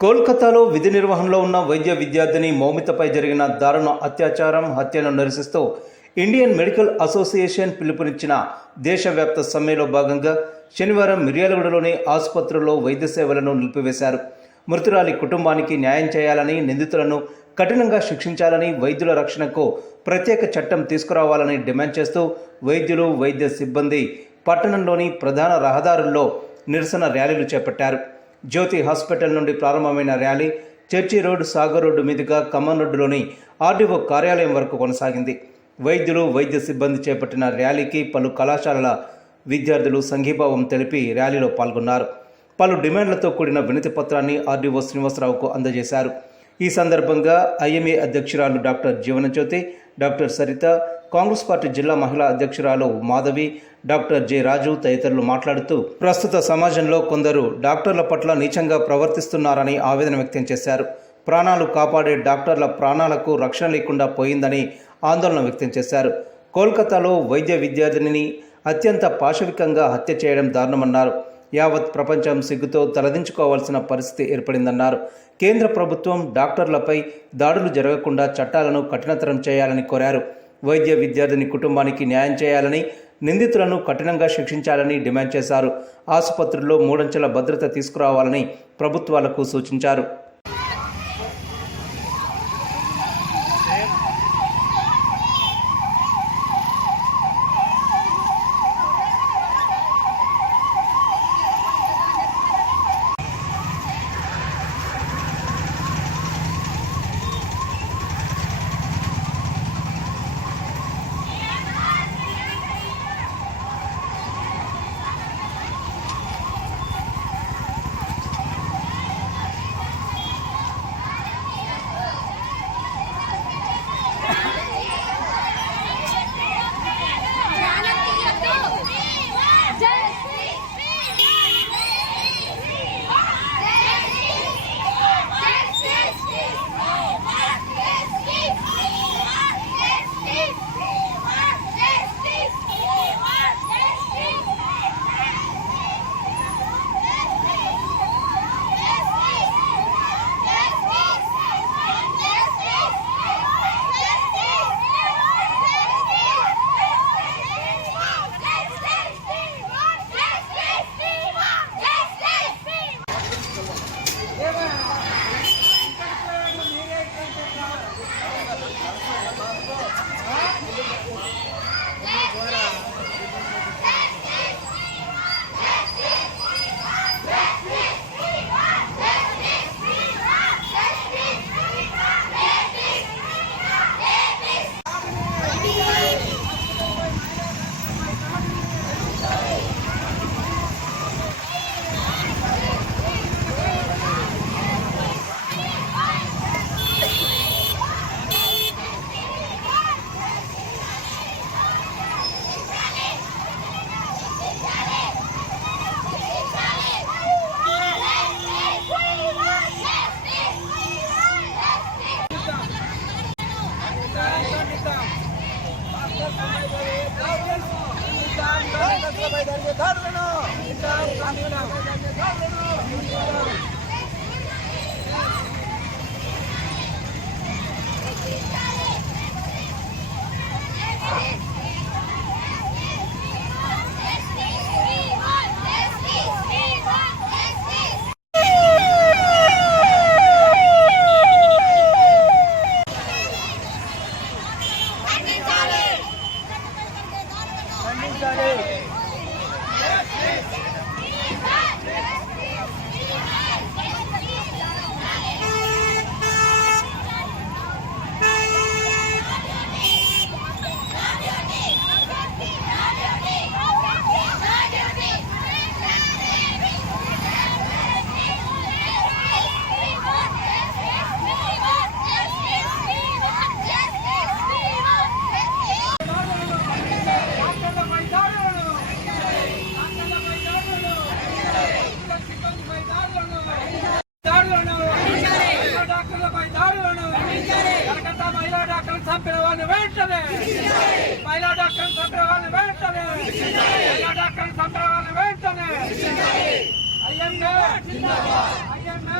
కోల్కతాలో విధి నిర్వహణలో ఉన్న వైద్య విద్యార్థిని మౌమితపై జరిగిన దారుణ అత్యాచారం హత్యను నిరసిస్తూ ఇండియన్ మెడికల్ అసోసియేషన్ పిలుపునిచ్చిన దేశవ్యాప్త సమ్మెలో భాగంగా శనివారం మిర్యాలగూడలోని ఆసుపత్రుల్లో వైద్య సేవలను నిలిపివేశారు. మృతురాలి కుటుంబానికి న్యాయం చేయాలని నిందితులను కఠినంగా శిక్షించాలని వైద్యుల రక్షణకు ప్రత్యేక చట్టం తీసుకురావాలని డిమాండ్ చేస్తూ వైద్యులు వైద్య సిబ్బంది పట్టణంలోని ప్రధాన రహదారుల్లో నిరసన ర్యాలీలు చేపట్టారు. జ్యోతి హాస్పిటల్ నుండి ప్రారంభమైన rally church road Sagar road మీదుగా ఖమ్మం రోడ్డులోని ఆర్డీఓ కార్యాలయం వరకు కొనసాగింది. వైద్యులు వైద్య సిబ్బంది చేపట్టిన ర్యాలీకి పలు కళాశాలల విద్యార్థులు సంఘీభావం తెలిపి ర్యాలీలో పాల్గొన్నారు. పలు డిమాండ్లతో కూడిన వినతి పత్రాన్ని ఆర్డీఓ శ్రీనివాసరావుకు అందజేశారు. ఈ సందర్భంగా ఐఎంఏ అధ్యక్షురాలు doctor Jeevanajyothi doctor Saritha Congress party జిల్లా మహిళా అధ్యక్షురాలు మాధవి డాక్టర్ జె రాజు తదితరులు మాట్లాడుతూ ప్రస్తుత సమాజంలో కొందరు డాక్టర్ల పట్ల నీచంగా ప్రవర్తిస్తున్నారని ఆవేదన వ్యక్తం చేశారు. ప్రాణాలు కాపాడే డాక్టర్ల ప్రాణాలకు రక్షణ లేకుండా పోయిందని ఆందోళన వ్యక్తం చేశారు. కోల్కతాలో వైద్య విద్యార్థినిని అత్యంత పాశవికంగా హత్య చేయడం దారుణమన్నారు. యావత్ ప్రపంచం సిగ్గుతో తలదించుకోవాల్సిన పరిస్థితి ఏర్పడిందన్నారు. కేంద్ర ప్రభుత్వం డాక్టర్లపై దాడులు జరగకుండా చట్టాలను కఠినతరం చేయాలని కోరారు. వైద్య విద్యార్థిని కుటుంబానికి న్యాయం చేయాలని నిందితులను కఠినంగా శిక్షించాలని డిమాండ్ చేశారు. ఆసుపత్రుల్లో మూడంచెల భద్రత తీసుకురావాలని ప్రభుత్వాలకు సూచించారు. డాక్టర్లపై డాక్టర్ చంపిన వాళ్ళని వెంటనే. మహిళా డాక్టర్ చంపిన వాళ్ళని వెంటనే. మహిళా డాక్టర్ చంపిన వాళ్ళని వెంటనే. అయ్యమ్మే అయ్యమ్మే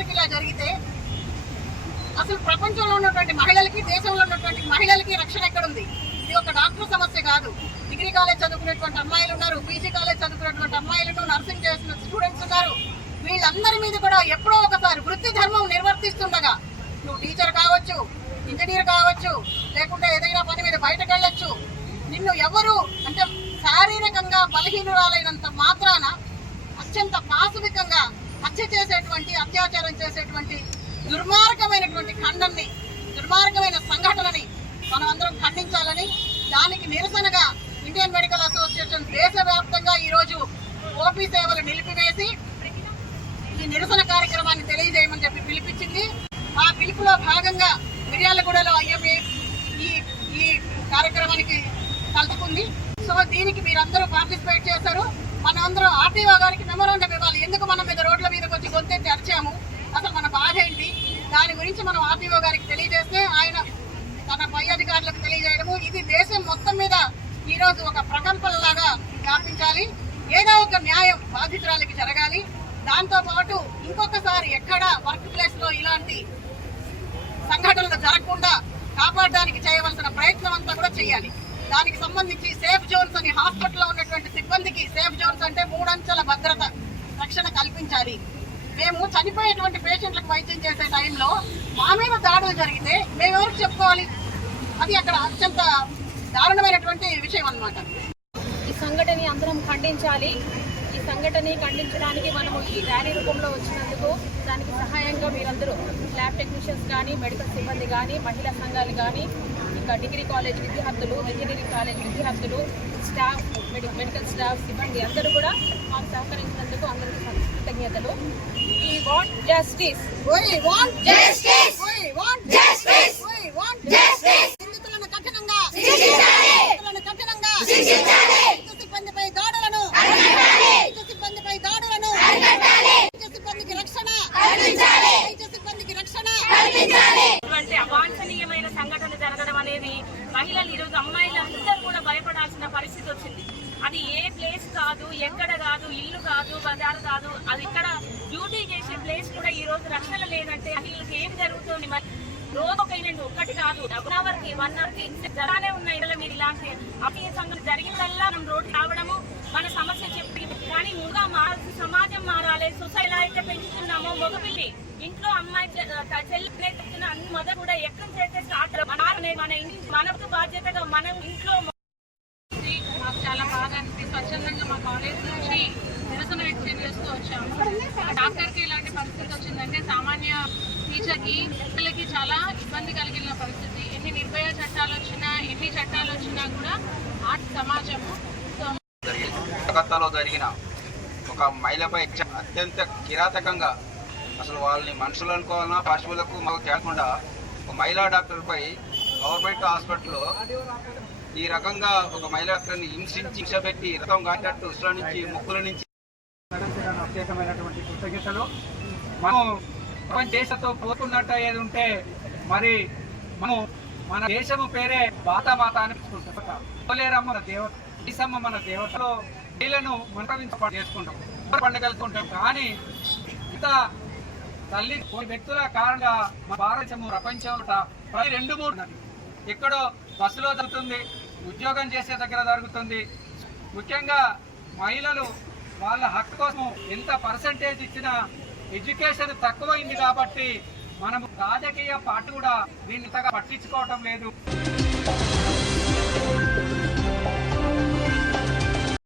ఒక ఇలా జరిగితే అసలు ప్రపంచంలో ఉన్నటువంటి మహిళలకి దేశంలో ఉన్నటువంటి మహిళలకి రక్షణ ఎక్కడుంది? ఇది ఒక డాక్టర్ సమస్య కాదు. డిగ్రీ కాలేజ్ చదువుకునేటువంటి అమ్మాయిలు ఉన్నారు పీజీ కాలేజ్ చదువుకునేటువంటి అమ్మాయిలు నర్సింగ్ చేసిన స్టూడెంట్స్ ఉన్నారు. వీళ్ళందరి మీద కూడా ఎప్పుడో ఒకసారి వృత్తి ధర్మం నిర్వర్తిస్తుండగా నువ్వు టీచర్ కావచ్చు ఇంజనీర్ కావచ్చు లేకుంటే ఏదైనా పని మీద బయటకు వెళ్ళొచ్చు. నిన్ను ఎవరు అంటే శారీరకంగా బలహీనురాలైనంత మాత్రాన అత్యంత పాశవికంగా హత్య చేసేటువంటి అత్యాచారం చేసేటువంటి దుర్మార్గమైనటువంటి ఖండన్ని దుర్మార్గమైన సంఘటనని మనం అందరం ఖండించాలని దానికి నిరసనగా ఇండియన్ మెడికల్ అసోసియేషన్ దేశవ్యాప్తంగా ఈరోజు ఓపీ సేవలు నిలిపివేసి ఈ నిరసన కార్యక్రమాన్ని తెలియజేయమని చెప్పి పిలిపించింది. ఆ పిలుపులో భాగంగా మిర్యాలగూడలో ఐఎంఏ ఈ ఈ కార్యక్రమానికి కలుపుకుంది సో దీనికి మీరందరూ పార్టిసిపేట్ చేశారు. మనందరం ఆర్టీఓ గారికి మెమోరాండం ఇవ్వాలి. ఎందుకు మనం మీద రోడ్ల మీదకి వచ్చి గొంతెత్తి అరిచాము? అసలు మన బాధ ఏంటి? దాని గురించి మనం ఆర్టీఓ గారికి తెలియజేస్తే ఆయన తన పై అధికారులకు తెలియజేయడము. ఇది దేశం మొత్తం మీద ఈరోజు ఒక ప్రకంపనలాగా వ్యాపించాలి. ఏదో ఒక న్యాయం బాధితురాలకి జరగాలి. దాంతో పాటు ఇంకొకసారి ఎక్కడ వర్క్ ప్లేస్లో ఇలాంటి సంఘటనలు జరగకుండా కాపాడడానికి చేయవలసిన ప్రయత్నం అంతా కూడా చేయాలి. దానికి సంబంధించి సేఫ్ జోన్స్ అని హాస్పిటల్లో ఉన్నటువంటి సిబ్బందికి సేఫ్ జోన్స్ అంటే మూడంచెల భద్రత రక్షణ కల్పించాలి. మేము చనిపోయేటువంటి పేషెంట్లకు వైద్యం చేసే టైంలో మా మీద దాడులు జరిగితే మేము ఎవరికి చెప్పుకోవాలి? అది అక్కడ అత్యంత దారుణమైనటువంటి విషయం అన్నమాట. ఈ సంఘటనని అందరం ఖండించాలి. ఈ సంఘటనని ఖండించడానికి మనము ఈ ర్యాలీ రూపంలో వచ్చినందుకు దానికి సహాయంగా మీరందరూ ల్యాబ్ టెక్నీషియన్స్ కానీ మెడికల్ సిబ్బంది కానీ మహిళా సంఘాలు కానీ డిగ్రీ కాలేజ్ విద్యార్థులు ఇంజనీరింగ్ కాలేజ్ విద్యార్థులు స్టాఫ్ మెడికల్ స్టాఫ్ సిబ్బంది అందరూ కూడా మాకు సహకరించినందుకు అందరికీ కృతజ్ఞతలు. ఈ వాంట్ జస్టిస్ కఠినంగా కఠినంగా అనేది మహిళలు ఈరోజు అమ్మాయిలందరూ కూడా భయపడాల్సిన పరిస్థితి వచ్చింది. అది ఏ ప్లేస్ కాదు ఎక్కడ కాదు ఇల్లు కాదు బజార్ కాదు అది ఇక్కడ డ్యూటీ చేసే ప్లేస్ కూడా ఈ రోజు రక్షణ లేదంటే మహిళలకు ఏం జరుగుతుంది? మరి రోజు ఒక ఇల్లు ఒక్కటి కాదు వన్ అవర్కి వన్ అవర్కి జరానే ఉన్న ఇళ్ళ మీరు ఇలాంటి అవి సంఘటన జరిగిందల్లా మనం రోడ్డు రావడము మన సమస్య చెప్పి కానీ ముందుగా మారాల్సిన సమాజం మారాలి సొసైటీ ఎలా అయితే పెంచుతున్నామో మగపిల్లి ఇంట్లో అమ్మాయి చె- చెల్లి అన్ని మొదలు కూడా ఎక్కడ చేసే స్టార్ట్ మన ఇంటి మనకు బాధ్యతగా మనం ఇంట్లో మాకు చాలా బాగా అనిపి స్వచ్ఛందంగా మా కాలేజ్ నుంచి నిరసన వ్యక్తం చేస్తూ వచ్చాము. డాక్టర్కి ఇలాంటి పరిస్థితి వచ్చిందంటే సామాన్య టీచర్కి పిల్లలకి చాలా ఇబ్బంది కలిగిన పరిస్థితి. ఎన్ని నిర్భయ చట్టాలు వచ్చినా ఎన్ని చట్టాలు వచ్చినా కూడా ఆ సమాజము కలకత్తాలో జరిగిన ఒక మహిళపై అత్యంత కిరాతకంగా అసలు వాళ్ళని మనుషులు అనుకోవాలన్నా పశువులకు మాకు తేకుండా ఒక మహిళా డాక్టర్పై గవర్నమెంట్ హాస్పిటల్లో ఈ రకంగా ఒక మహిళా డాక్టర్ని హింసించి హింస పెట్టి రక్తం కాటట్టు ఉసుల నుంచి ముక్కుల నుంచి ప్రత్యేకమైనటువంటి కృతజ్ఞతలు మనం దేశంతో పోతున్నట్టు ఏది ఉంటే మరి మనం మన దేశము పేరే బాతమాత అని పిలుచుకుంటాం. పోలేరమ్మ మన దేవత ఈసమ్మ మన దేవతలో నీళ్ళను మనం చేసుకుంటాం. పండుగలుకుంటాం కానీ ఇంత తల్లి కొన్ని వ్యక్తుల కారణంగా మన భారతదేశము ప్రపంచంలో ప్రతి రెండు మూడు ఉన్నది. ఎక్కడో బస్సులో జరుగుతుంది ఉద్యోగం చేసే దగ్గర జరుగుతుంది ముఖ్యంగా మహిళలు వాళ్ళ హక్కు కోసం ఎంత పర్సంటేజ్ ఇచ్చినా ఎడ్యుకేషన్ తక్కువైంది కాబట్టి మనం రాజకీయ పార్టీ కూడా దీన్ని ఇంతగా పట్టించుకోవటం లేదు